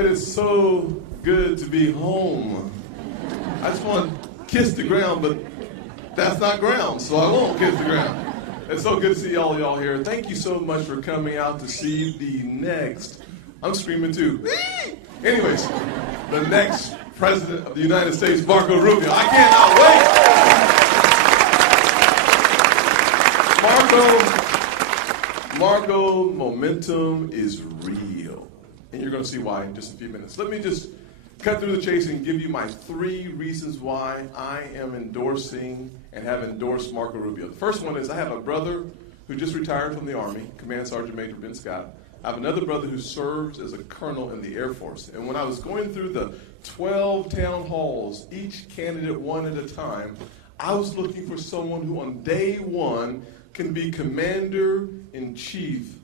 It is so good to be home. I just want to kiss the ground, but that's not ground, so I won't kiss the ground. It's so good to see all y'all here. Thank you so much for coming out to see the next, I'm screaming too. Anyways, the next President of the United States, Marco Rubio. I cannot wait. Marco, momentum is real. And you're going to see why in just a few minutes. Let me just cut through the chase and give you my 3 reasons why I am endorsing and have endorsed Marco Rubio. The first one is I have a brother who just retired from the Army, Command Sergeant Major Ben Scott. I have another brother who serves as a colonel in the Air Force. And when I was going through the 12 town halls, each candidate one at a time, I was looking for someone who on day one can be commander-in-chief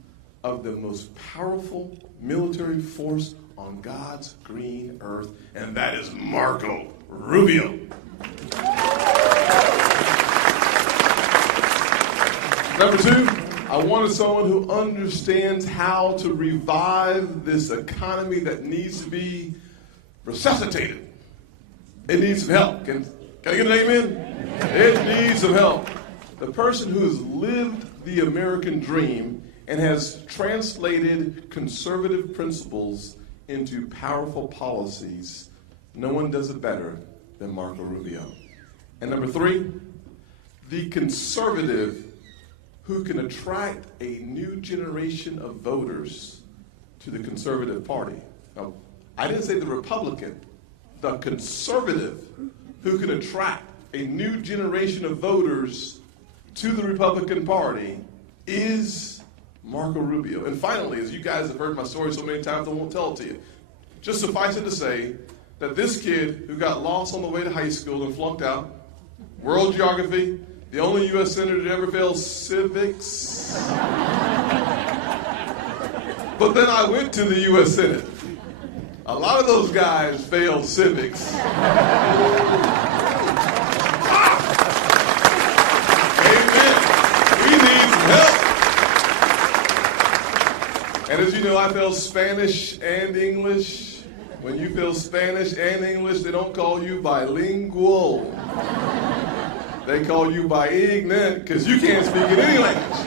of the most powerful military force on God's green earth, and that is Marco Rubio. Number 2, I wanted someone who understands how to revive this economy that needs to be resuscitated. It needs some help. Can I get an amen? It needs some help. The person who has lived the American dream and has translated conservative principles into powerful policies, no one does it better than Marco Rubio. And number 3, the conservative who can attract a new generation of voters to the conservative party. Now, I didn't say the Republican, the conservative who can attract a new generation of voters to the Republican Party is Marco Rubio. And finally, as you guys have heard my story so many times, I won't tell it to you. Just suffice it to say that this kid who got lost on the way to high school and flunked out, world geography, the only U.S. senator to ever fail civics. But then I went to the U.S. Senate. A lot of those guys failed civics. Amen. We need some help. And as you know, I failed Spanish and English. When you fail Spanish and English, they don't call you bilingual. They call you ignorant because you can't speak in any language.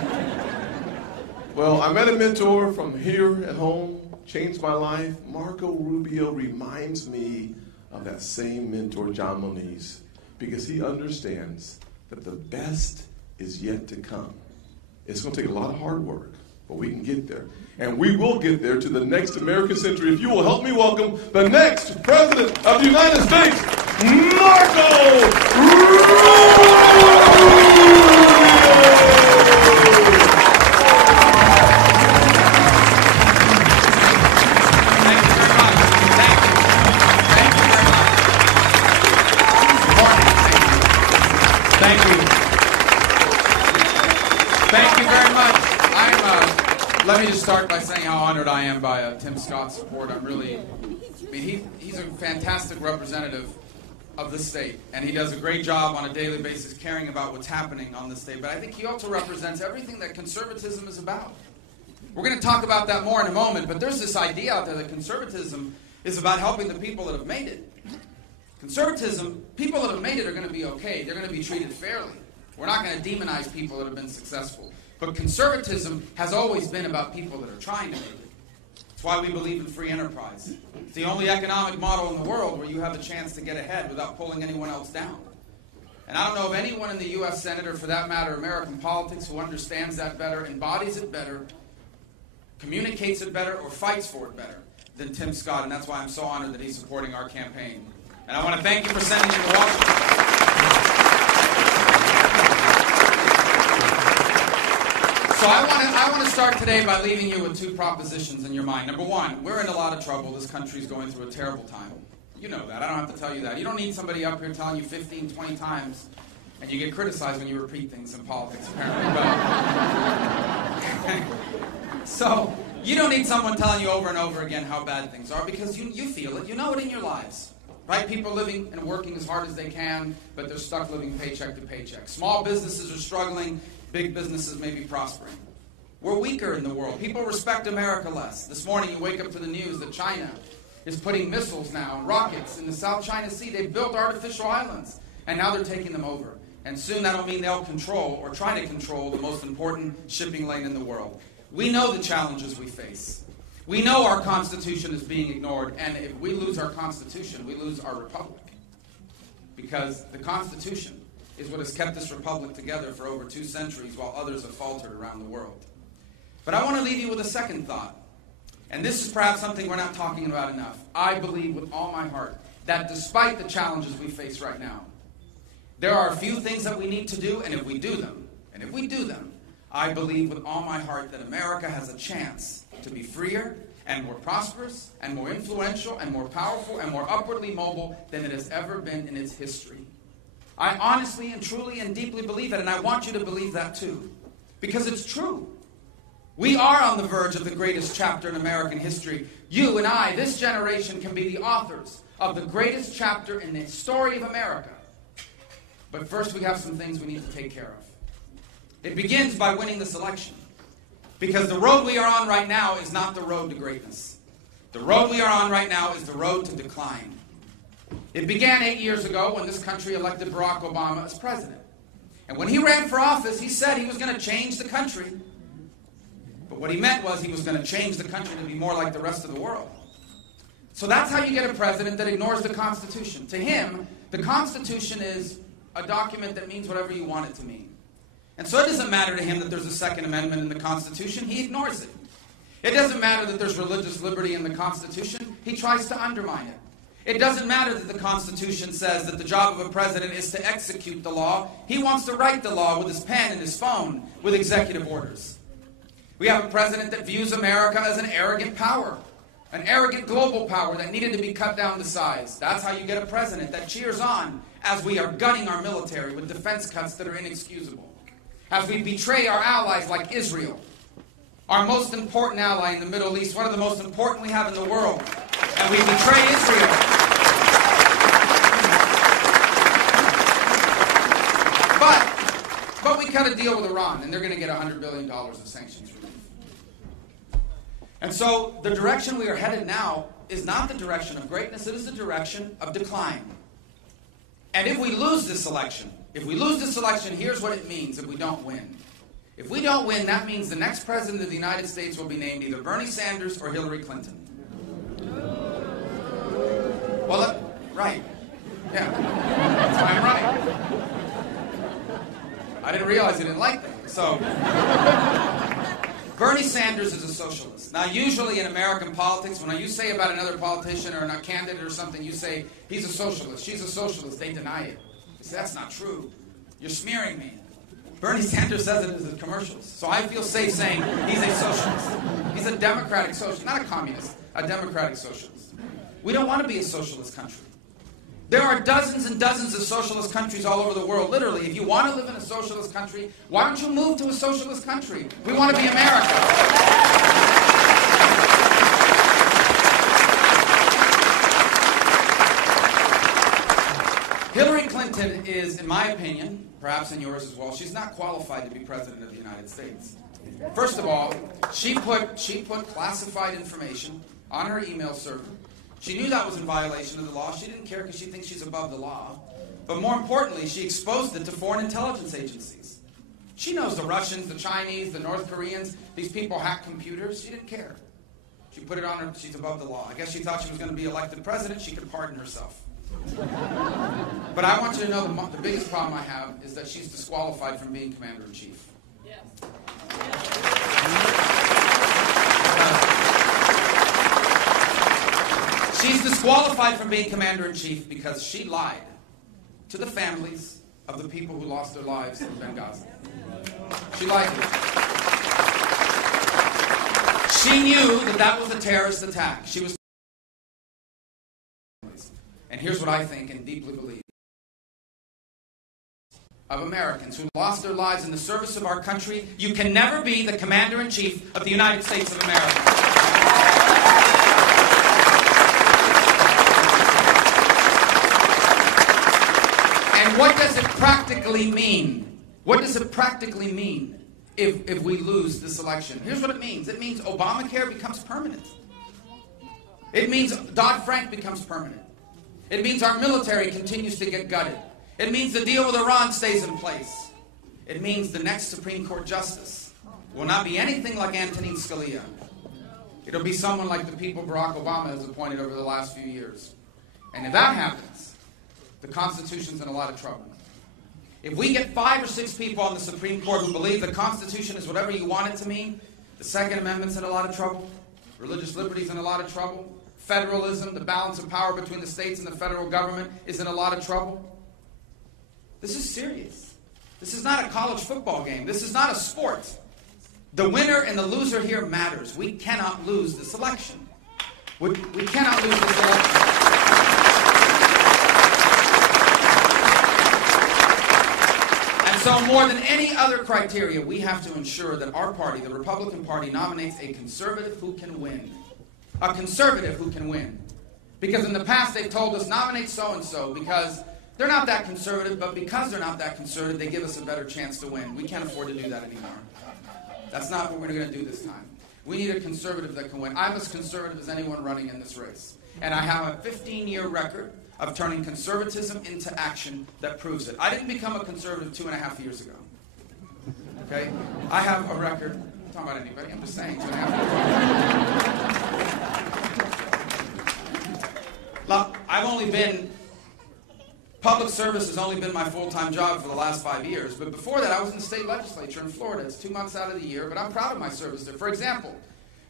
Well, I met a mentor from here at home, changed my life. Marco Rubio reminds me of that same mentor, John Moniz, because he understands that the best is yet to come. It's going to take a lot of hard work, but we can get there. And we will get there to the next American century if you will help me welcome the next President of the United States, Marco Rubio! Let me just start by saying how honored I am by Tim Scott's support. He's a fantastic representative of the state, and he does a great job on a daily basis caring about what's happening on the state. But I think he also represents everything that conservatism is about. We're going to talk about that more in a moment, but there's this idea out there that conservatism is about helping the people that have made it. Conservatism, people that have made it are going to be okay. They're going to be treated fairly. We're not going to demonize people that have been successful. But conservatism has always been about people that are trying to make it. That's why we believe in free enterprise. It's the only economic model in the world where you have a chance to get ahead without pulling anyone else down. And I don't know of anyone in the U.S. Senate, or for that matter, American politics, who understands that better, embodies it better, communicates it better, or fights for it better than Tim Scott. And that's why I'm so honored that he's supporting our campaign. And I want to thank you for sending him to Washington. So I want to start today by leaving you with 2 propositions in your mind. Number 1, we're in a lot of trouble. This country's going through a terrible time. You know that. I don't have to tell you that. You don't need somebody up here telling you 15, 20 times, and you get criticized when you repeat things in politics, apparently. But so you don't need someone telling you over and over again how bad things are, because you feel it. You know it in your lives. Right? People living and working as hard as they can, but they're stuck living paycheck to paycheck. Small businesses are struggling. Big businesses may be prospering. We're weaker in the world. People respect America less. This morning you wake up to the news that China is putting missiles now and rockets in the South China Sea. They've built artificial islands, and now they're taking them over. And soon that'll mean they'll control, or try to control, the most important shipping lane in the world. We know the challenges we face. We know our Constitution is being ignored, and if we lose our Constitution, we lose our republic. Because the Constitution is what has kept this republic together for over 2 centuries while others have faltered around the world. But I want to leave you with a second thought. And this is perhaps something we're not talking about enough. I believe with all my heart that despite the challenges we face right now, there are a few things that we need to do, and if we do them, I believe with all my heart that America has a chance to be freer and more prosperous and more influential and more powerful and more upwardly mobile than it has ever been in its history. I honestly and truly and deeply believe it, and I want you to believe that too, because it's true. We are on the verge of the greatest chapter in American history. You and I, this generation, can be the authors of the greatest chapter in the story of America. But first we have some things we need to take care of. It begins by winning this election. Because the road we are on right now is not the road to greatness. The road we are on right now is the road to decline. It began 8 years ago when this country elected Barack Obama as president. And when he ran for office, he said he was going to change the country. But what he meant was he was going to change the country to be more like the rest of the world. So that's how you get a president that ignores the Constitution. To him, the Constitution is a document that means whatever you want it to mean. And so it doesn't matter to him that there's a Second Amendment in the Constitution. He ignores it. It doesn't matter that there's religious liberty in the Constitution. He tries to undermine it. It doesn't matter that the Constitution says that the job of a president is to execute the law. He wants to write the law with his pen and his phone with executive orders. We have a president that views America as an arrogant power, an arrogant global power that needed to be cut down to size. That's how you get a president that cheers on as we are gutting our military with defense cuts that are inexcusable, as we betray our allies like Israel, our most important ally in the Middle East, one of the most important we have in the world, and we betray Israel. But we cut a deal with Iran, and they're going to get $100 billion of sanctions relief. And so the direction we are headed now is not the direction of greatness, it is the direction of decline. And if we lose this election, here's what it means if we don't win. If we don't win, that means the next president of the United States will be named either Bernie Sanders or Hillary Clinton. Well, right. Yeah. That's why I'm running. I didn't realize you didn't like that. So, Bernie Sanders is a socialist. Now, usually in American politics, when you say about another politician or a candidate or something, you say, he's a socialist, she's a socialist. They deny it. They say, that's not true. You're smearing me. Bernie Sanders says it in his commercials. So I feel safe saying he's a socialist. He's a democratic socialist, not a communist, a democratic socialist. We don't want to be a socialist country. There are dozens and dozens of socialist countries all over the world. Literally, if you want to live in a socialist country, why don't you move to a socialist country? We want to be America. Hillary Clinton is, in my opinion, perhaps in yours as well, she's not qualified to be president of the United States. First of all, she put classified information on her email server. She knew that was in violation of the law. She didn't care because she thinks she's above the law. But more importantly, she exposed it to foreign intelligence agencies. She knows the Russians, the Chinese, the North Koreans, these people hack computers. She didn't care. She put it on her, she's above the law. I guess she thought she was going to be elected president. She could pardon herself. But I want you to know the biggest problem I have is that she's disqualified from being commander-in-chief. Yes. She's disqualified from being commander-in-chief because she lied to the families of the people who lost their lives in Benghazi. She lied to them. She knew that that was a terrorist attack. She was. And here's what I think and deeply believe. Of Americans who lost their lives in the service of our country, you can never be the commander-in-chief of the United States of America. And what does it practically mean? What does it practically mean if we lose this election? Here's what it means. It means Obamacare becomes permanent. It means Dodd-Frank becomes permanent. It means our military continues to get gutted. It means the deal with Iran stays in place. It means the next Supreme Court justice will not be anything like Antonin Scalia. It'll be someone like the people Barack Obama has appointed over the last few years. And if that happens, the Constitution's in a lot of trouble. If we get 5 or 6 people on the Supreme Court who believe the Constitution is whatever you want it to mean, the Second Amendment's in a lot of trouble. Religious liberty's in a lot of trouble. Federalism, the balance of power between the states and the federal government, is in a lot of trouble. This is serious. This is not a college football game. This is not a sport. The winner and the loser here matters. We cannot lose this election. We cannot lose this election. And so more than any other criteria, we have to ensure that our party, the Republican Party, nominates a conservative who can win. A conservative who can win. Because in the past they've told us, nominate so-and-so because they're not that conservative, but because they're not that conservative, they give us a better chance to win. We can't afford to do that anymore. That's not what we're going to do this time. We need a conservative that can win. I'm as conservative as anyone running in this race. And I have a 15-year record of turning conservatism into action that proves it. I didn't become a conservative 2.5 years ago. Okay? I have a record. I'm not talking about anybody. I'm just saying 2.5 years. Look, I've only been... Public service has only been my full-time job for the last 5 years. But before that, I was in the state legislature in Florida. It's 2 months out of the year, but I'm proud of my service there. For example,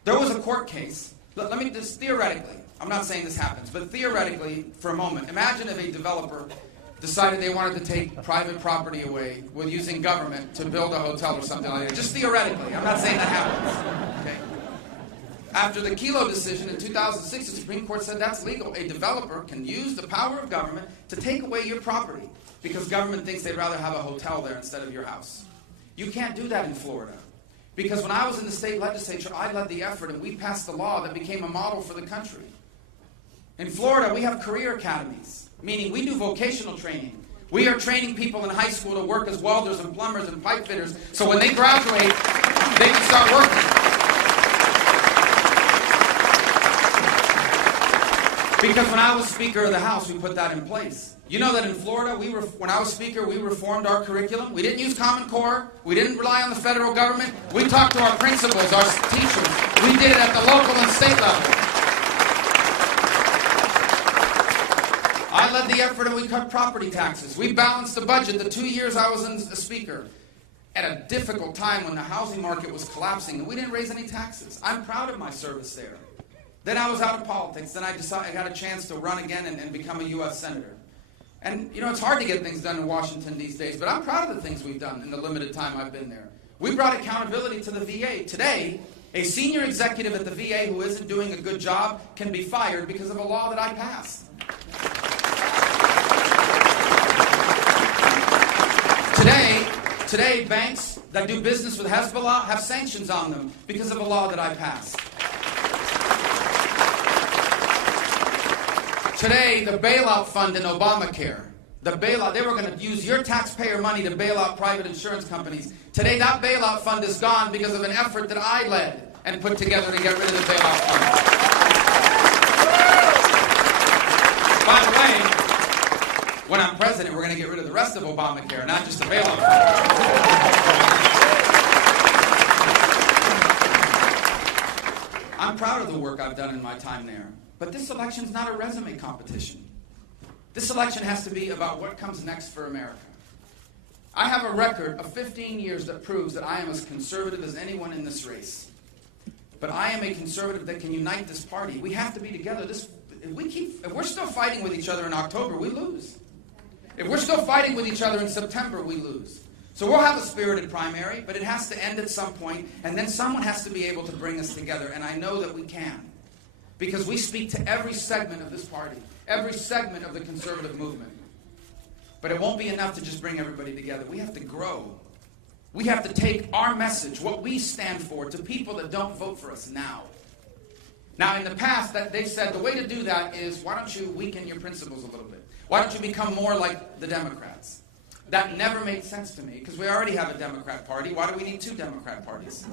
there was a court case. Let me just theoretically, I'm not saying this happens, but theoretically, for a moment, imagine if a developer decided they wanted to take private property away with using government to build a hotel or something like that. Just theoretically. I'm not saying that happens. Okay? After the Kelo decision in 2006, the Supreme Court said that's legal. A developer can use the power of government to take away your property because government thinks they'd rather have a hotel there instead of your house. You can't do that in Florida. Because when I was in the state legislature, I led the effort and we passed a law that became a model for the country. In Florida, we have career academies, meaning we do vocational training. We are training people in high school to work as welders and plumbers and pipe fitters, so when they graduate, they can start working. Because when I was Speaker of the House, we put that in place. You know that in Florida, when I was Speaker, we reformed our curriculum. We didn't use Common Core. We didn't rely on the federal government. We talked to our principals, our teachers. We did it at the local and state level. I led the effort and we cut property taxes. We balanced the budget the 2 years I was a Speaker at a difficult time when the housing market was collapsing, and we didn't raise any taxes. I'm proud of my service there. Then I was out of politics. Then I got a chance to run again and become a U.S. Senator. And, you know, it's hard to get things done in Washington these days, but I'm proud of the things we've done in the limited time I've been there. We brought accountability to the VA. Today, a senior executive at the VA who isn't doing a good job can be fired because of a law that I passed. Today, banks that do business with Hezbollah have sanctions on them because of a law that I passed. Today, the bailout fund in Obamacare, they were going to use your taxpayer money to bail out private insurance companies. Today, that bailout fund is gone because of an effort that I led and put together to get rid of the bailout fund. By the way, when I'm president, we're going to get rid of the rest of Obamacare, not just the bailout fund. I'm proud of the work I've done in my time there. But this election is not a resume competition. This election has to be about what comes next for America. I have a record of 15 years that proves that I am as conservative as anyone in this race. But I am a conservative that can unite this party. We have to be together. If we're still fighting with each other in October, we lose. If we're still fighting with each other in September, we lose. So we'll have a spirited primary, but it has to end at some point, and then someone has to be able to bring us together, and I know that we can. Because we speak to every segment of this party, every segment of the conservative movement. But it won't be enough to just bring everybody together. We have to grow. We have to take our message, what we stand for, to people that don't vote for us now. Now, in the past, they've said the way to do that is, why don't you weaken your principles a little bit? Why don't you become more like the Democrats? That never made sense to me, because we already have a Democrat Party. Why do we need two Democrat parties?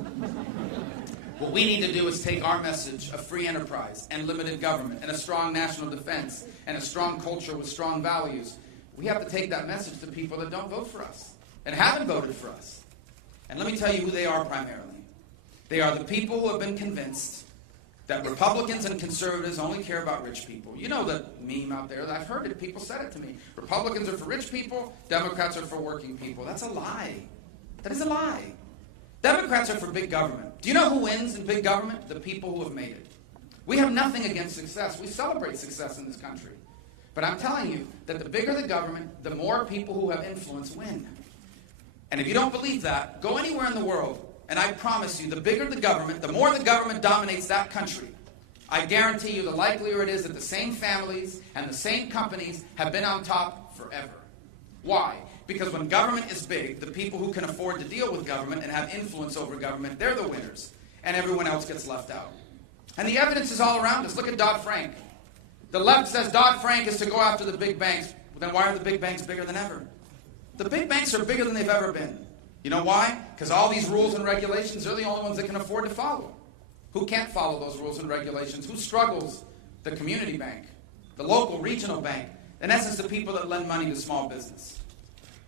What we need to do is take our message of free enterprise and limited government and a strong national defense and a strong culture with strong values. We have to take that message to people that don't vote for us and haven't voted for us. And let me tell you who they are primarily. They are the people who have been convinced that Republicans and conservatives only care about rich people. You know the meme out there. I've heard it. People said it to me. Republicans are for rich people. Democrats are for working people. That's a lie. That is a lie. Democrats are for big government. Do you know who wins in big government? The people who have made it. We have nothing against success. We celebrate success in this country. But I'm telling you that the bigger the government, the more people who have influence win. And if you don't believe that, go anywhere in the world. And I promise you, the bigger the government, the more the government dominates that country, I guarantee you the likelier it is that the same families and the same companies have been on top forever. Why? Because when government is big, the people who can afford to deal with government and have influence over government, they're the winners. And everyone else gets left out. And the evidence is all around us. Look at Dodd-Frank. The left says Dodd-Frank is to go after the big banks. Then why are the big banks bigger than ever? The big banks are bigger than they've ever been. You know why? Because all these rules and regulations, they're the only ones that can afford to follow. Who can't follow those rules and regulations? Who struggles? The community bank, the local regional bank. In essence, the people that lend money to small business.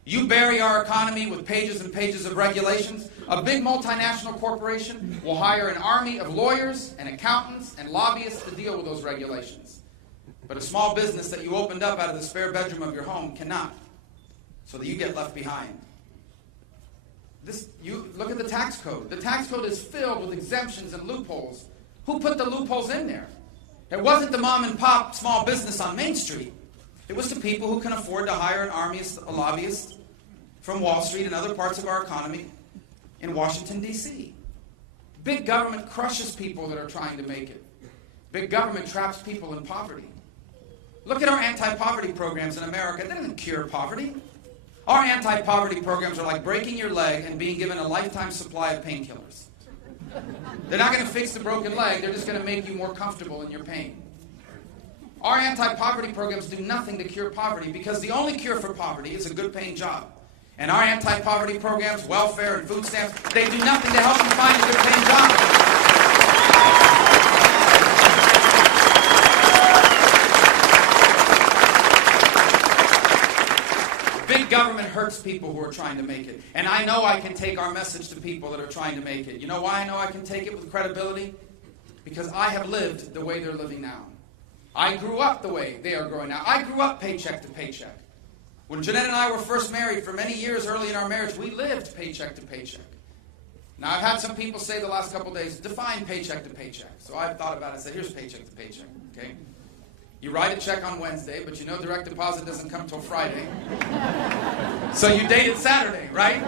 You bury our economy with pages and pages of regulations. A big multinational corporation will hire an army of lawyers and accountants and lobbyists to deal with those regulations. But a small business that you opened up out of the spare bedroom of your home cannot. So that you get left behind. You look at the tax code. The tax code is filled with exemptions and loopholes. Who put the loopholes in there? It wasn't the mom and pop small business on Main Street. It was the people who can afford to hire an army of lobbyists from Wall Street and other parts of our economy in Washington, D.C. Big government crushes people that are trying to make it. Big government traps people in poverty. Look at our anti-poverty programs in America. They don't cure poverty. Our anti-poverty programs are like breaking your leg and being given a lifetime supply of painkillers. They're not going to fix the broken leg. They're just going to make you more comfortable in your pain. Our anti-poverty programs do nothing to cure poverty because the only cure for poverty is a good-paying job. And our anti-poverty programs, welfare and food stamps, they do nothing to help you find a good-paying job. Big government hurts people who are trying to make it. And I know I can take our message to people that are trying to make it. You know why I know I can take it with credibility? Because I have lived the way they're living now. I grew up the way they are growing now. I grew up paycheck to paycheck. When Jeanette and I were first married, for many years early in our marriage, we lived paycheck to paycheck. Now, I've had some people say the last couple days, define paycheck to paycheck. So I've thought about it and said, here's paycheck to paycheck, okay? You write a check on Wednesday, but you know direct deposit doesn't come till Friday. So you date it Saturday, right?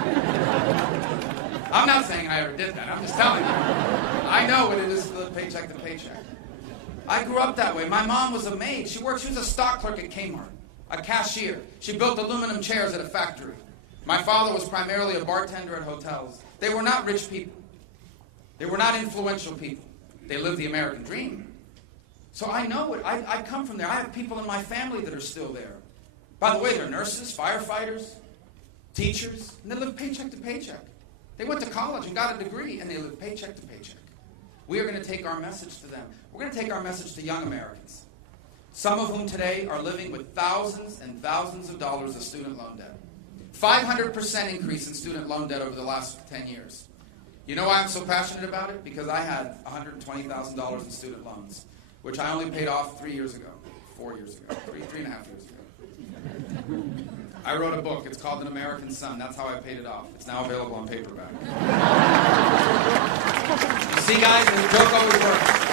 I'm not saying I ever did that. I'm just telling you. I know what it is to live paycheck to paycheck. I grew up that way. My mom was a maid. She was a stock clerk at Kmart, a cashier. She built aluminum chairs at a factory. My father was primarily a bartender at hotels. They were not rich people. They were not influential people. They lived the American dream. So I know it. I come from there. I have people in my family that are still there. By the way, they're nurses, firefighters, teachers, and they live paycheck to paycheck. They went to college and got a degree, and they live paycheck to paycheck. We are going to take our message to them. We're going to take our message to young Americans, some of whom today are living with thousands and thousands of dollars of student loan debt. 500% increase in student loan debt over the last 10 years. You know why I'm so passionate about it? Because I had $120,000 in student loans, which I only paid off 3 years ago, 4 years ago, three and a half years ago. I wrote a book. It's called An American Son. That's how I paid it off. It's now available on paperback. You see, guys, the joke always works.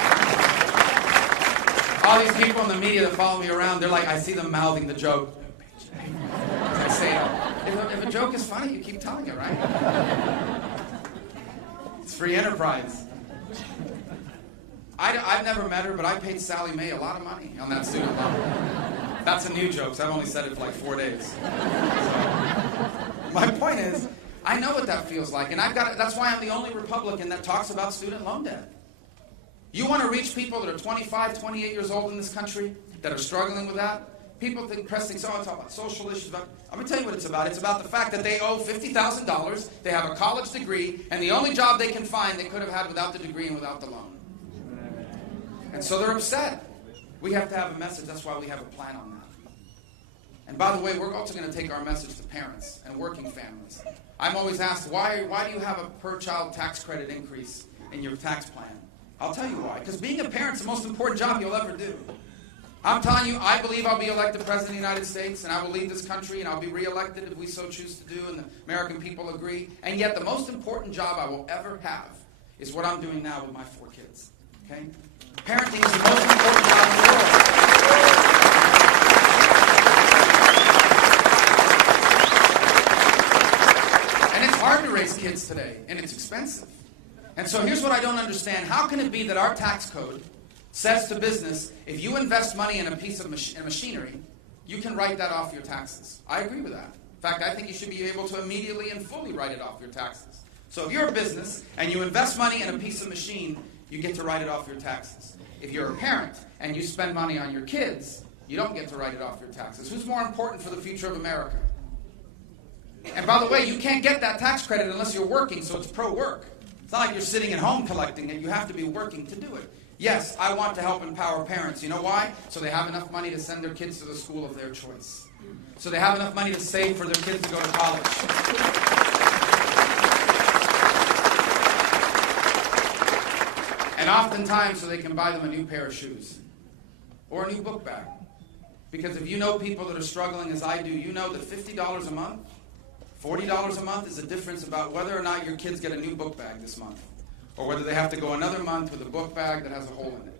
All these people in the media that follow me around, they're like, I see them mouthing the joke. I say, if a joke is funny, you keep telling it, right? It's free enterprise. I've never met her, but I paid Sally Mae a lot of money on that student loan. That's a new joke, so I've only said it for like 4 days. So, my point is, I know what that feels like, and that's why I'm the only Republican that talks about student loan debt. You want to reach people that are 25, 28 years old in this country that are struggling with that? People think press thinks, oh, it's all about social issues. I'm going to tell you what it's about. It's about the fact that they owe $50,000, they have a college degree, and the only job they can find they could have had without the degree and without the loan. And so they're upset. We have to have a message. That's why we have a plan on that. And by the way, we're also going to take our message to parents and working families. I'm always asked, why do you have a per-child tax credit increase in your tax plan? I'll tell you why. Because being a parent is the most important job you'll ever do. I'm telling you, I believe I'll be elected President of the United States, and I will lead this country, and I'll be reelected if we so choose to do, and the American people agree. And yet the most important job I will ever have is what I'm doing now with my 4 kids. Okay? Parenting is the most important job in the world. And it's hard to raise kids today, and it's expensive. And so here's what I don't understand. How can it be that our tax code says to business, if you invest money in a piece of machinery, you can write that off your taxes? I agree with that. In fact, I think you should be able to immediately and fully write it off your taxes. So if you're a business and you invest money in a piece of machine, you get to write it off your taxes. If you're a parent and you spend money on your kids, you don't get to write it off your taxes. Who's more important for the future of America? And by the way, you can't get that tax credit unless you're working, so it's pro-work. It's not like you're sitting at home collecting it. You have to be working to do it. Yes, I want to help empower parents. You know why? So they have enough money to send their kids to the school of their choice. So they have enough money to save for their kids to go to college. And oftentimes so they can buy them a new pair of shoes or a new book bag. Because if you know people that are struggling as I do, you know that $50 a month, $40 a month is a difference about whether or not your kids get a new book bag this month. Or whether they have to go another month with a book bag that has a hole in it.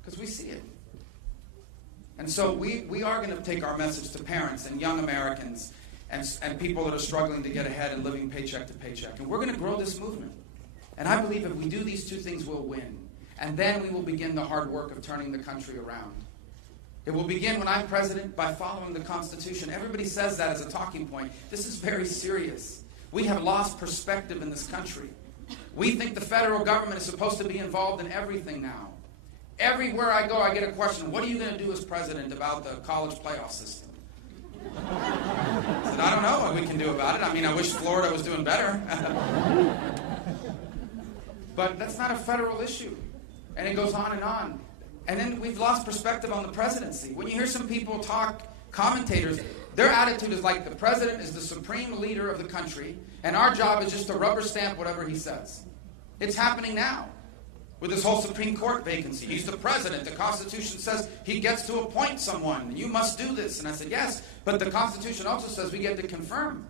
Because we see it. And so we are going to take our message to parents and young Americans and people that are struggling to get ahead and living paycheck to paycheck. And we're going to grow this movement. And I believe if we do these 2 things, we'll win. And then we will begin the hard work of turning the country around. It will begin when I'm president by following the Constitution. Everybody says that as a talking point. This is very serious. We have lost perspective in this country. We think the federal government is supposed to be involved in everything now. Everywhere I go, I get a question, what are you going to do as president about the college playoff system? I said, I don't know what we can do about it. I mean, I wish Florida was doing better. But that's not a federal issue. And it goes on and on. And then we've lost perspective on the presidency. When you hear some people talk, commentators, their attitude is like the president is the supreme leader of the country, and our job is just to rubber stamp whatever he says. It's happening now with this whole Supreme Court vacancy. He's the president. The Constitution says he gets to appoint someone. You must do this. And I said, yes, but the Constitution also says we get to confirm.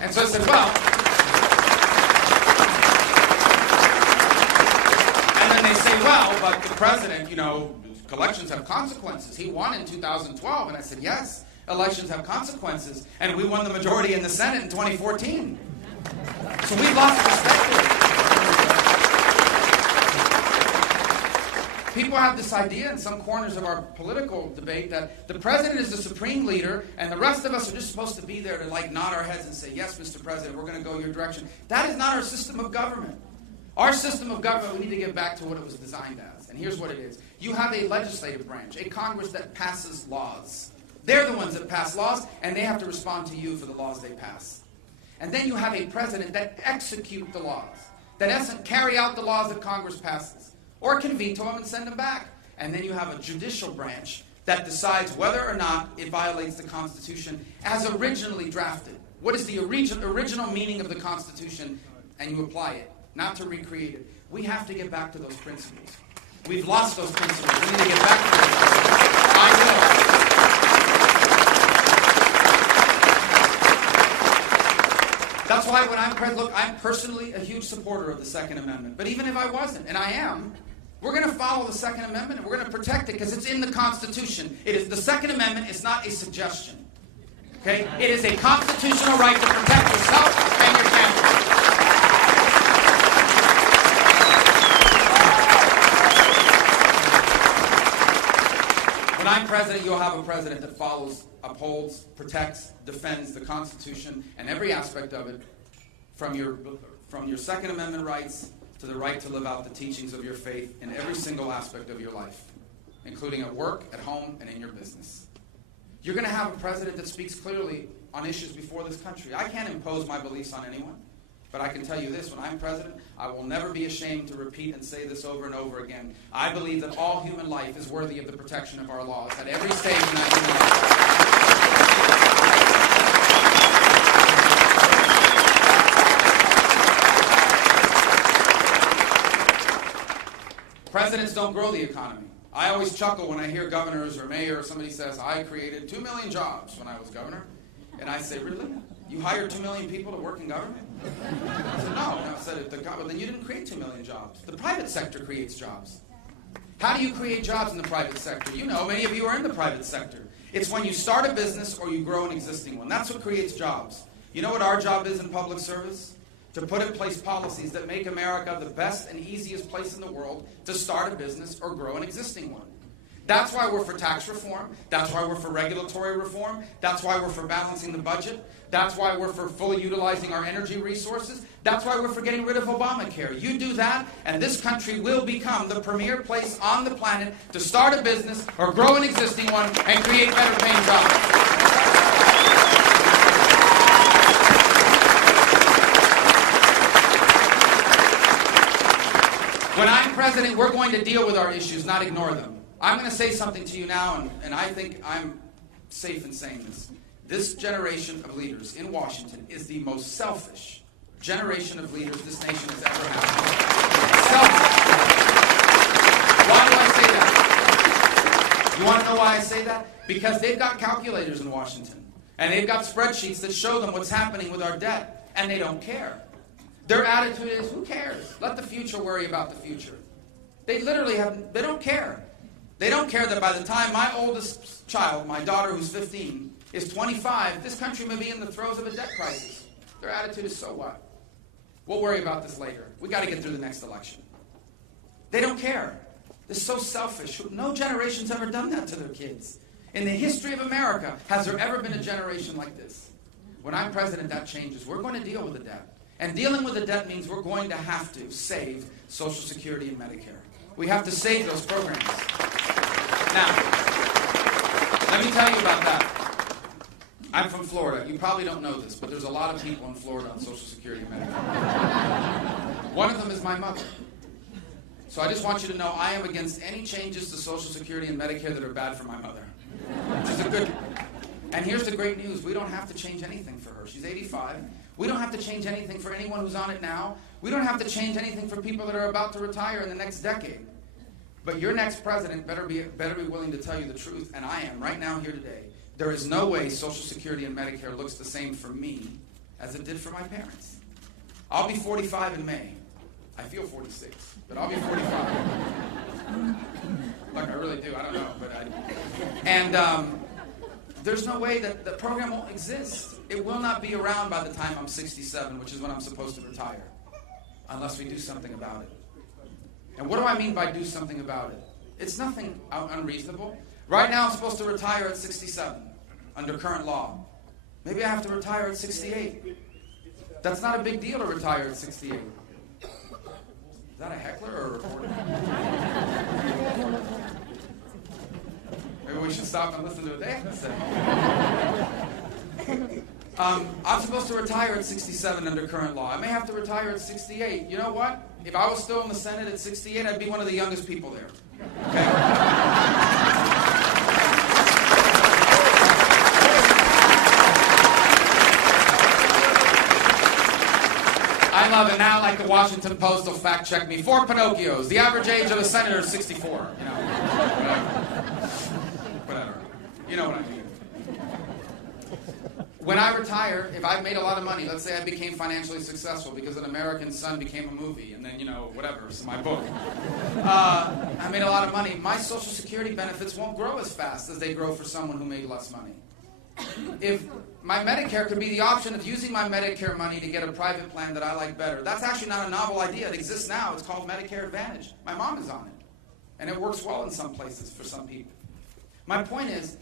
And so I said, well, and then they say, well, but the president, you know, elections have consequences. He won in 2012. And I said, yes, elections have consequences. And we won the majority in the Senate in 2014. So we've lost perspective. People have this idea in some corners of our political debate that the president is the supreme leader and the rest of us are just supposed to be there to like nod our heads and say, yes, Mr. President, we're going to go your direction. That is not our system of government. Our system of government, we need to get back to what it was designed as. And here's what it is. You have a legislative branch, a Congress that passes laws. They're the ones that pass laws, and they have to respond to you for the laws they pass. And then you have a president that executes the laws, that doesn't carry out the laws that Congress passes, or can veto them and send them back. And then you have a judicial branch that decides whether or not it violates the Constitution as originally drafted. What is the original meaning of the Constitution? And you apply it, not to recreate it. We have to get back to those principles. We've lost those principles. We need to get back to those. I will. That's why when I'm president, look, I'm personally a huge supporter of the Second Amendment. But even if I wasn't, and I am, we're going to follow the Second Amendment, and we're going to protect it because it's in the Constitution. It is the Second Amendment is not a suggestion. Okay? It is a constitutional right to protect yourself and your family. When I'm president, you'll have a president that follows, upholds, protects, defends the Constitution and every aspect of it, from your Second Amendment rights to the right to live out the teachings of your faith in every single aspect of your life. including at work, at home, and in your business. You're going to have a president that speaks clearly on issues before this country. I can't impose my beliefs on anyone, but I can tell you this, when I'm president, I will never be ashamed to repeat and say this over and over again. I believe that all human life is worthy of the protection of our laws at every stage in that human life. Presidents don't grow the economy. I always chuckle when I hear governors or mayor or somebody says, I created 2 million jobs when I was governor. And I say, really? You hired 2 million people to work in government? I said, no. I said, well, then you didn't create 2 million jobs. The private sector creates jobs. How do you create jobs in the private sector? You know, many of you are in the private sector. It's when you start a business or you grow an existing one. That's what creates jobs. You know what our job is in public service? To put in place policies that make America the best and easiest place in the world to start a business or grow an existing one. That's why we're for tax reform. That's why we're for regulatory reform. That's why we're for balancing the budget. That's why we're for fully utilizing our energy resources. That's why we're for getting rid of Obamacare. You do that, and this country will become the premier place on the planet to start a business or grow an existing one and create better paying jobs. When I'm president, we're going to deal with our issues, not ignore them. I'm going to say something to you now, and I think I'm safe in saying this. This generation of leaders in Washington is the most selfish generation of leaders this nation has ever had. Selfish. Why do I say that? You want to know why I say that? Because they've got calculators in Washington, and they've got spreadsheets that show them what's happening with our debt, and they don't care. Their attitude is, who cares? Let the future worry about the future. They literally they don't care. They don't care that by the time my oldest child, my daughter who's 15, is 25, this country may be in the throes of a debt crisis. Their attitude is, so what? We'll worry about this later. We got to get through the next election. They don't care. They're so selfish. No generation's ever done that to their kids. In the history of America, has there ever been a generation like this? When I'm president, that changes. We're going to deal with the debt. And dealing with the debt means we're going to have to save Social Security and Medicare. We have to save those programs. Now, let me tell you about that. I'm from Florida. You probably don't know this, but there's a lot of people in Florida on Social Security and Medicare. One of them is my mother. So I just want you to know I am against any changes to Social Security and Medicare that are bad for my mother. Which is a good. And here's the great news. We don't have to change anything for her. She's 85. We don't have to change anything for anyone who's on it now. We don't have to change anything for people that are about to retire in the next decade. But your next president better be willing to tell you the truth, and I am right now here today. There is no way Social Security and Medicare looks the same for me as it did for my parents. I'll be 45 in May. I feel 46, but I'll be 45. Like I really do. I don't know, but there's no way that the program won't exist. It will not be around by the time I'm 67, which is when I'm supposed to retire, unless we do something about it. And what do I mean by do something about it? It's nothing unreasonable. Right now I'm supposed to retire at 67 under current law. Maybe I have to retire at 68. That's not a big deal to retire at 68. Is that a heckler or a reporter? Maybe we should stop and listen to what they have to say. I'm supposed to retire at 67 under current law. I may have to retire at 68. You know what? If I was still in the Senate at 68, I'd be one of the youngest people there. Okay? I love it now, like the Washington Post will fact check me. 4 Pinocchios. The average age of a senator is 64. You know, whatever. You know what I mean. When I retire, if I've made a lot of money, let's say I became financially successful because An American Son became a movie, and then, whatever, it's my book. I made a lot of money. My Social Security benefits won't grow as fast as they grow for someone who made less money. If my Medicare could be the option of using my Medicare money to get a private plan that I like better, that's actually not a novel idea. It exists now. It's called Medicare Advantage. My mom is on it, and it works well in some places for some people. My point is,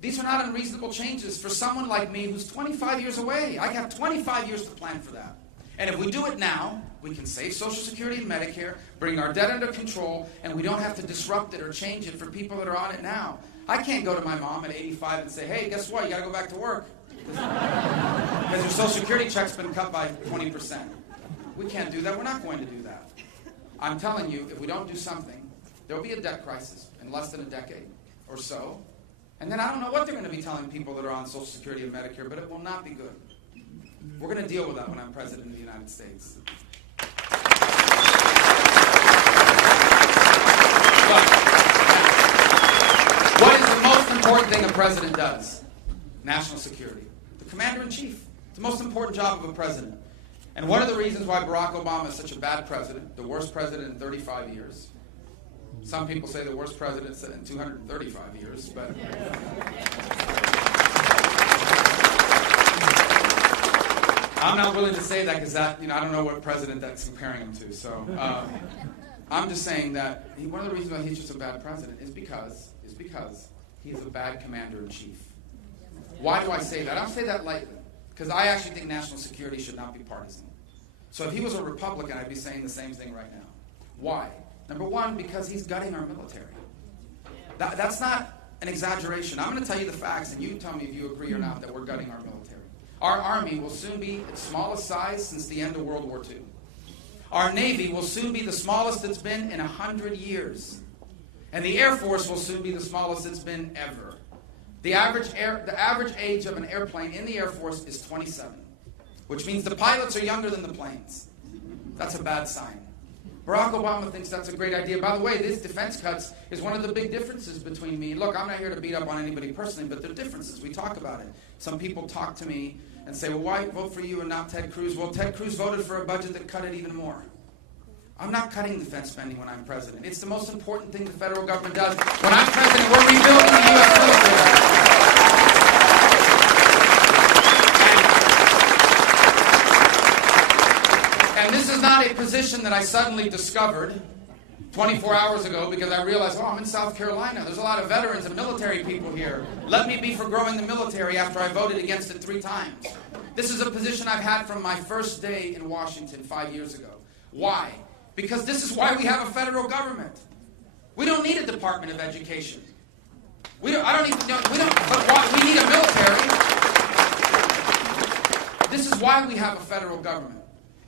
these are not unreasonable changes for someone like me who's 25 years away. I have 25 years to plan for that. And if we do it now, we can save Social Security and Medicare, bring our debt under control, and we don't have to disrupt it or change it for people that are on it now. I can't go to my mom at 85 and say, hey, guess what? You got to go back to work. Because your Social Security check's been cut by 20%. We can't do that. We're not going to do that. I'm telling you, if we don't do something, there'll be a debt crisis in less than a decade or so. And then I don't know what they're going to be telling people that are on Social Security and Medicare, but it will not be good. We're going to deal with that when I'm president of the United States. What is the most important thing a president does? National security. The commander-in-chief. It's the most important job of a president. And one of the reasons why Barack Obama is such a bad president, the worst president in 35 years, some people say the worst president in 235 years, but I'm not willing to say that because I don't know what president that's comparing him to. So I'm just saying that one of the reasons why he's just a bad president is because he's a bad commander-in-chief. Why do I say that? I don't say that lightly because I actually think national security should not be partisan. So if he was a Republican, I'd be saying the same thing right now. Why? Number one, because he's gutting our military. That's not an exaggeration. I'm going to tell you the facts, and you tell me if you agree or not that we're gutting our military. Our Army will soon be its smallest size since the end of World War II. Our Navy will soon be the smallest it's been in 100 years. And the Air Force will soon be the smallest it's been ever. The average age of an airplane in the Air Force is 27, which means the pilots are younger than the planes. That's a bad sign. Barack Obama thinks that's a great idea. By the way, this defense cuts is one of the big differences between me. Look, I'm not here to beat up on anybody personally, but there are differences. We talk about it. Some people talk to me and say, well, why vote for you and not Ted Cruz? Well, Ted Cruz voted for a budget that cut it even more. I'm not cutting defense spending when I'm president. It's the most important thing the federal government does. When I'm president, we're rebuilding the U.S. military. And this is not a position that I suddenly discovered 24 hours ago because I realized, I'm in South Carolina. There's a lot of veterans and military people here. Let me be for growing the military after I voted against it 3 times. This is a position I've had from my first day in Washington 5 years ago. Why? Because this is why we have a federal government. We don't need a Department of Education. We need a military. This is why we have a federal government.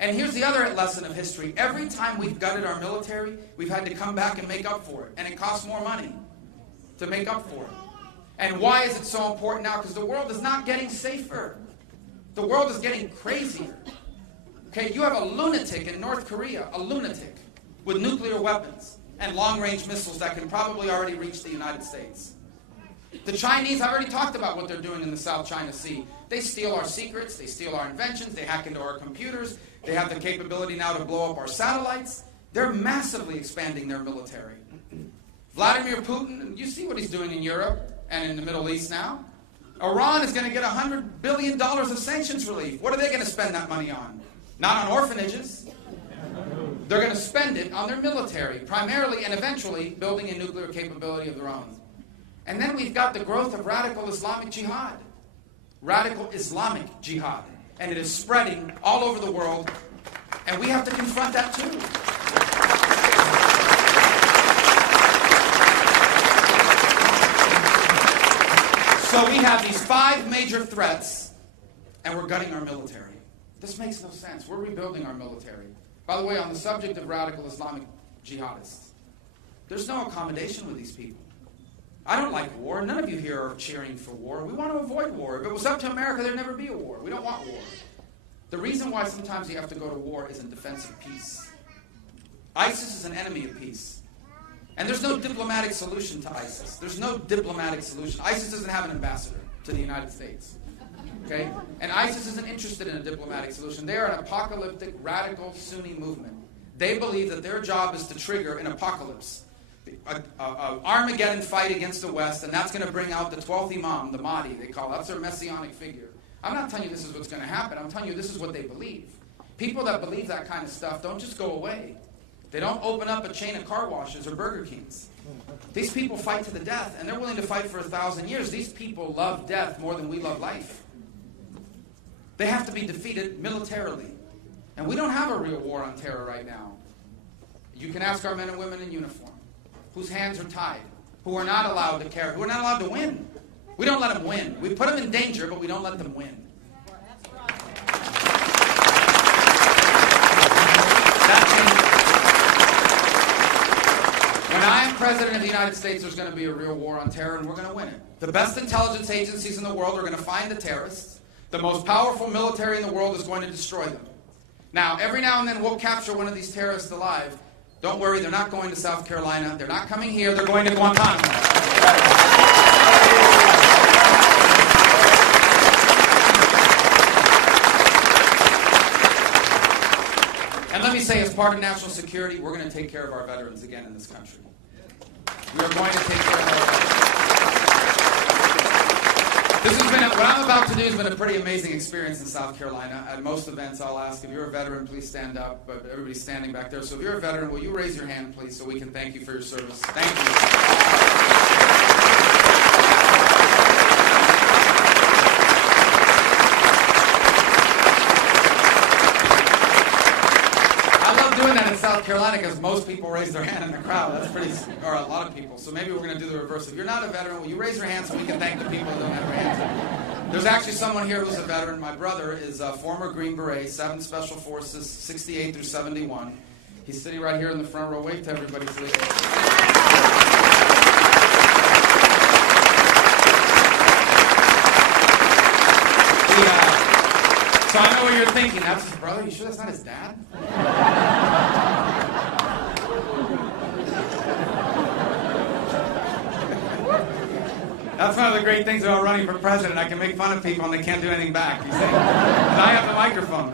And here's the other lesson of history. Every time we've gutted our military, we've had to come back and make up for it. And it costs more money to make up for it. And why is it so important now? Because the world is not getting safer. The world is getting crazier. Okay, you have a lunatic in North Korea, a lunatic, with nuclear weapons and long-range missiles that can probably already reach the United States. The Chinese, I've already talked about what they're doing in the South China Sea. They steal our secrets, they steal our inventions, they hack into our computers, they have the capability now to blow up our satellites. They're massively expanding their military. Vladimir Putin, you see what he's doing in Europe and in the Middle East now. Iran is going to get $100 billion of sanctions relief. What are they going to spend that money on? Not on orphanages. They're going to spend it on their military, primarily and eventually building a nuclear capability of their own. And then we've got the growth of radical Islamic jihad. Radical Islamic jihad. And it is spreading all over the world. And we have to confront that too. So we have these 5 major threats, and we're gutting our military. This makes no sense. We're rebuilding our military. By the way, on the subject of radical Islamic jihadists, there's no accommodation with these people. I don't like war. None of you here are cheering for war. We want to avoid war. If it was up to America, there'd never be a war. We don't want war. The reason why sometimes you have to go to war is in defense of peace. ISIS is an enemy of peace. And there's no diplomatic solution to ISIS. There's no diplomatic solution. ISIS doesn't have an ambassador to the United States. Okay? And ISIS isn't interested in a diplomatic solution. They are an apocalyptic, radical Sunni movement. They believe that their job is to trigger an apocalypse. An Armageddon fight against the West, and that's going to bring out the 12th Imam, the Mahdi, they call it. That's their messianic figure. I'm not telling you this is what's going to happen. I'm telling you this is what they believe. People that believe that kind of stuff don't just go away. They don't open up a chain of car washes or Burger Kings. These people fight to the death, and they're willing to fight for 1,000 years. These people love death more than we love life. They have to be defeated militarily. And we don't have a real war on terror right now. You can ask our men and women in uniform, whose hands are tied, who are not allowed to carry, who are not allowed to win. We don't let them win. We put them in danger, but we don't let them win. When I am president of the United States, there's going to be a real war on terror, and we're going to win it. The best intelligence agencies in the world are going to find the terrorists. The most powerful military in the world is going to destroy them. Now, every now and then we'll capture one of these terrorists alive. Don't worry, they're not going to South Carolina. They're not coming here. They're going to Guantanamo. And let me say, as part of national security, we're going to take care of our veterans again in this country. We are going to take care of our veterans. What I'm about to do has been a pretty amazing experience in South Carolina. At most events, I'll ask, if you're a veteran, please stand up. But everybody's standing back there. So if you're a veteran, will you raise your hand, please, so we can thank you for your service? Thank you. Doing that in South Carolina because most people raise their hand in the crowd. That's pretty, or a lot of people. So maybe we're going to do the reverse. If you're not a veteran, will you raise your hand so we can thank the people who don't have their hands? There's actually someone here who's a veteran. My brother is a former Green Beret, 7 Special Forces, 68 through 71. He's sitting right here in the front row. Wave to everybody, please. So I know what you're thinking. That's his brother? You sure that's not his dad? That's one of the great things about running for president. I can make fun of people and they can't do anything back. You see? And I have the microphone.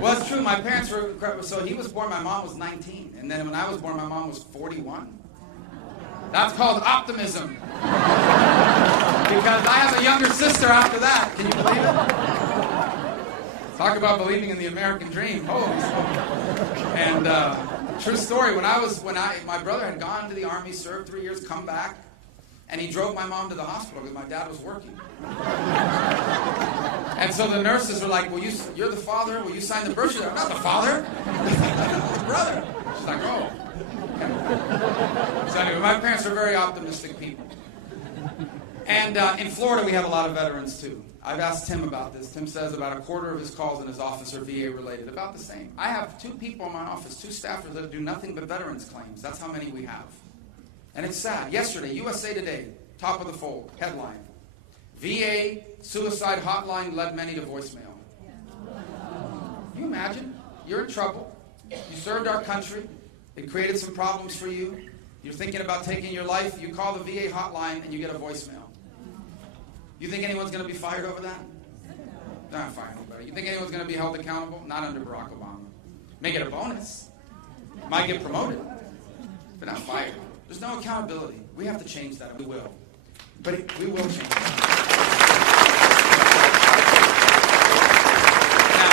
Well, it's true. My parents were incredible. So he was born, my mom was 19. And then when I was born, my mom was 41. That's called optimism. Because I have a younger sister after that. Can you believe it? Talk about believing in the American dream. Holy smokes. And true story, my brother had gone to the Army, served 3 years, come back, and he drove my mom to the hospital because my dad was working. And so the nurses were like, you're the father, will you sign the birth certificate? I'm not the father. I'm the brother. She's like, oh. Okay. So anyway, my parents are very optimistic people. And in Florida, we have a lot of veterans, too. I've asked Tim about this. Tim says about a quarter of his calls in his office are VA-related, about the same. I have 2 people in my office, 2 staffers that do nothing but veterans claims. That's how many we have. And it's sad. Yesterday, USA Today, top of the fold, headline, VA suicide hotline led many to voicemail. Can you imagine? You're in trouble. You served our country. It created some problems for you. You're thinking about taking your life. You call the VA hotline and you get a voicemail. You think anyone's going to be fired over that? They're not firing anybody. You think anyone's going to be held accountable? Not under Barack Obama. May get a bonus. Might get promoted. But not fired. There's no accountability. We have to change that, and we will. But we will change it. Now,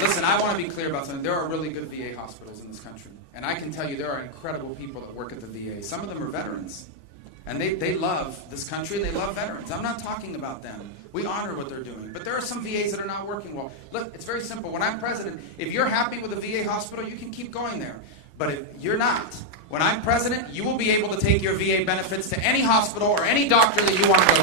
listen, I want to be clear about something. There are really good VA hospitals in this country. And I can tell you there are incredible people that work at the VA. Some of them are veterans. And they love this country and they love veterans. I'm not talking about them. We honor what they're doing. But there are some VAs that are not working well. Look, it's very simple. When I'm president, if you're happy with a VA hospital, you can keep going there. But if you're not, when I'm president, you will be able to take your VA benefits to any hospital or any doctor that you want to go to.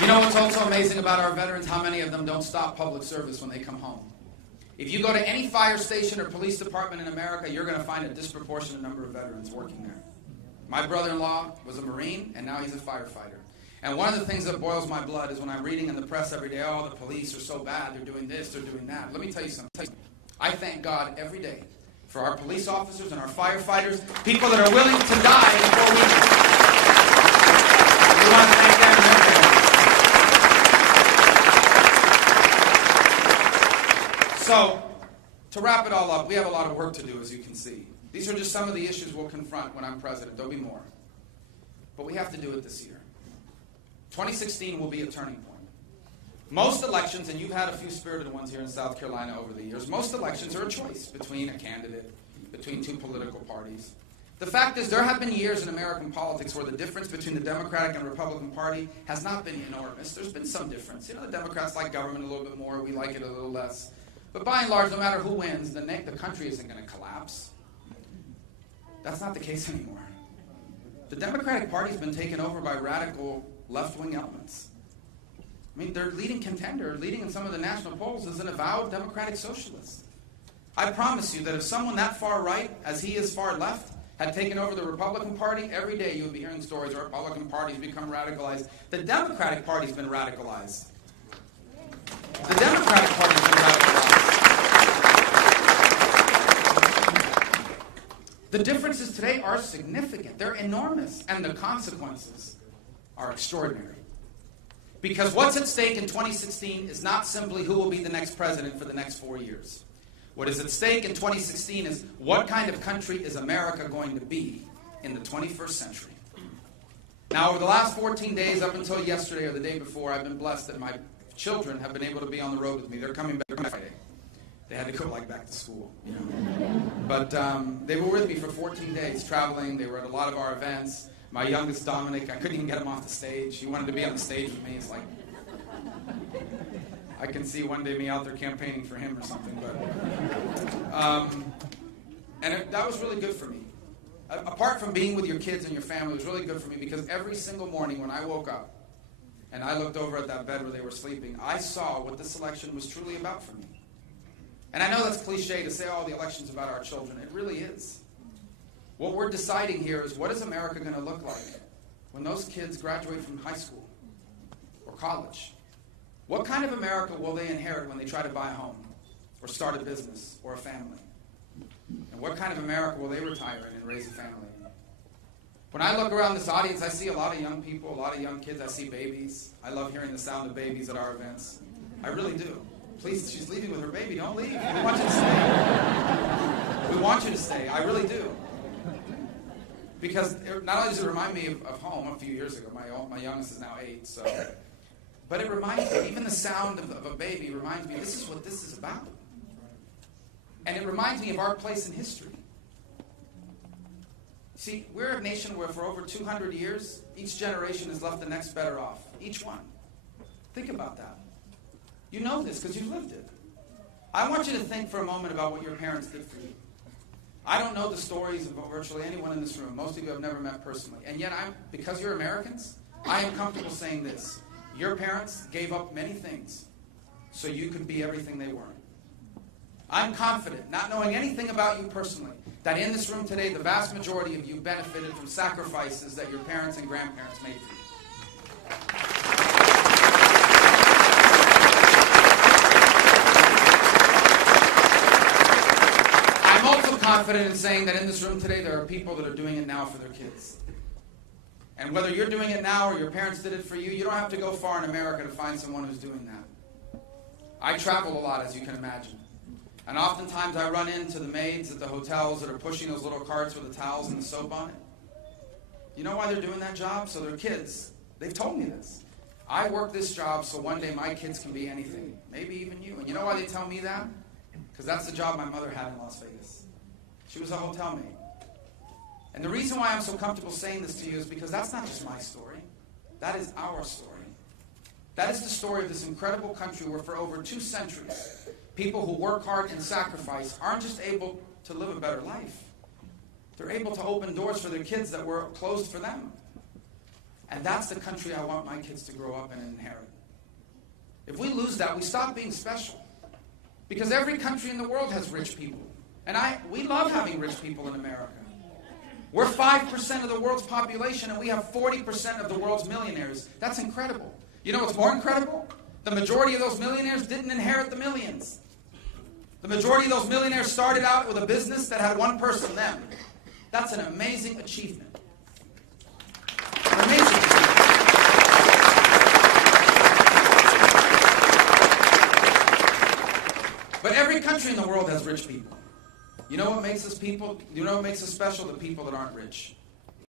You know what's also amazing about our veterans? How many of them don't stop public service when they come home. If you go to any fire station or police department in America, you're going to find a disproportionate number of veterans working there. My brother-in-law was a Marine, and now he's a firefighter. And one of the things that boils my blood is when I'm reading in the press every day, oh, the police are so bad, they're doing this, they're doing that. Let me tell you something. I thank God every day for our police officers and our firefighters, people that are willing to die before we want to thank them every day. So, to wrap it all up, we have a lot of work to do, as you can see. These are just some of the issues we'll confront when I'm president. There'll be more. But we have to do it this year. 2016 will be a turning point. Most elections, and you've had a few spirited ones here in South Carolina over the years, most elections are a choice between a candidate, between 2 political parties. The fact is, there have been years in American politics where the difference between the Democratic and Republican Party has not been enormous. There's been some difference. You know, the Democrats like government a little bit more. We like it a little less. But by and large, no matter who wins, the country isn't going to collapse. That's not the case anymore. The Democratic Party's been taken over by radical left-wing elements. I mean, their leading contender, leading in some of the national polls, is an avowed democratic socialist. I promise you that if someone that far right, as he is far left, had taken over the Republican Party, every day you would be hearing stories, the Republican Party's become radicalized. The Democratic Party's been radicalized. The Democratic Party's been radicalized. The differences today are significant. They're enormous. And the consequences are extraordinary. Because what's at stake in 2016 is not simply who will be the next president for the next 4 years. What is at stake in 2016 is what kind of country is America going to be in the 21st century? Now, over the last 14 days, up until yesterday or the day before, I've been blessed that my children have been able to be on the road with me. They're coming back Friday. They had to go back to school, you know. But they were with me for 14 days, traveling. They were at a lot of our events. My youngest, Dominic, I couldn't even get him off the stage. He wanted to be on the stage with me. It's like, I can see one day me out there campaigning for him or something. That was really good for me. Apart from being with your kids and your family, it was really good for me because every single morning when I woke up and I looked over at that bed where they were sleeping, I saw what this election was truly about for me. And I know that's cliche to say, oh, the election's about our children. It really is. What we're deciding here is, what is America going to look like when those kids graduate from high school or college? What kind of America will they inherit when they try to buy a home or start a business or a family? And what kind of America will they retire in and raise a family? When I look around this audience, I see a lot of young people, a lot of young kids. I see babies. I love hearing the sound of babies at our events. I really do. Please, she's leaving with her baby. Don't leave. We want you to stay. We want you to stay. I really do. Because not only does it remind me of home a few years ago. My youngest is now 8, so... But it reminds me, even the sound of a baby reminds me, this is what this is about. And it reminds me of our place in history. See, we're a nation where for over 200 years, each generation has left the next better off. Each one. Think about that. You know this because you've lived it. I want you to think for a moment about what your parents did for you. I don't know the stories of virtually anyone in this room. Most of you I've never met personally. And yet, because you're Americans, I am comfortable saying this. Your parents gave up many things so you could be everything they weren't. I'm confident, not knowing anything about you personally, that in this room today, the vast majority of you benefited from sacrifices that your parents and grandparents made for you. I'm also confident in saying that in this room today, there are people that are doing it now for their kids. And whether you're doing it now or your parents did it for you, you don't have to go far in America to find someone who's doing that. I travel a lot, as you can imagine. And oftentimes I run into the maids at the hotels that are pushing those little carts with the towels and the soap on it. You know why they're doing that job? So their kids, they've told me this. I work this job so one day my kids can be anything, maybe even you. And you know why they tell me that? Because that's the job my mother had in Las Vegas. She was a hotel maid. And the reason why I'm so comfortable saying this to you is because that's not just my story. That is our story. That is the story of this incredible country where for over 2 centuries, people who work hard and sacrifice aren't just able to live a better life. They're able to open doors for their kids that were closed for them. And that's the country I want my kids to grow up in and inherit. If we lose that, we stop being special. Because every country in the world has rich people. And we love having rich people in America. We're 5% of the world's population, and we have 40% of the world's millionaires. That's incredible. You know what's more incredible? The majority of those millionaires didn't inherit the millions. The majority of those millionaires started out with a business that had one person, them. That's an amazing achievement. An amazing achievement. But every country in the world has rich people. You know what makes us people? You know what makes us special? The people that aren't rich.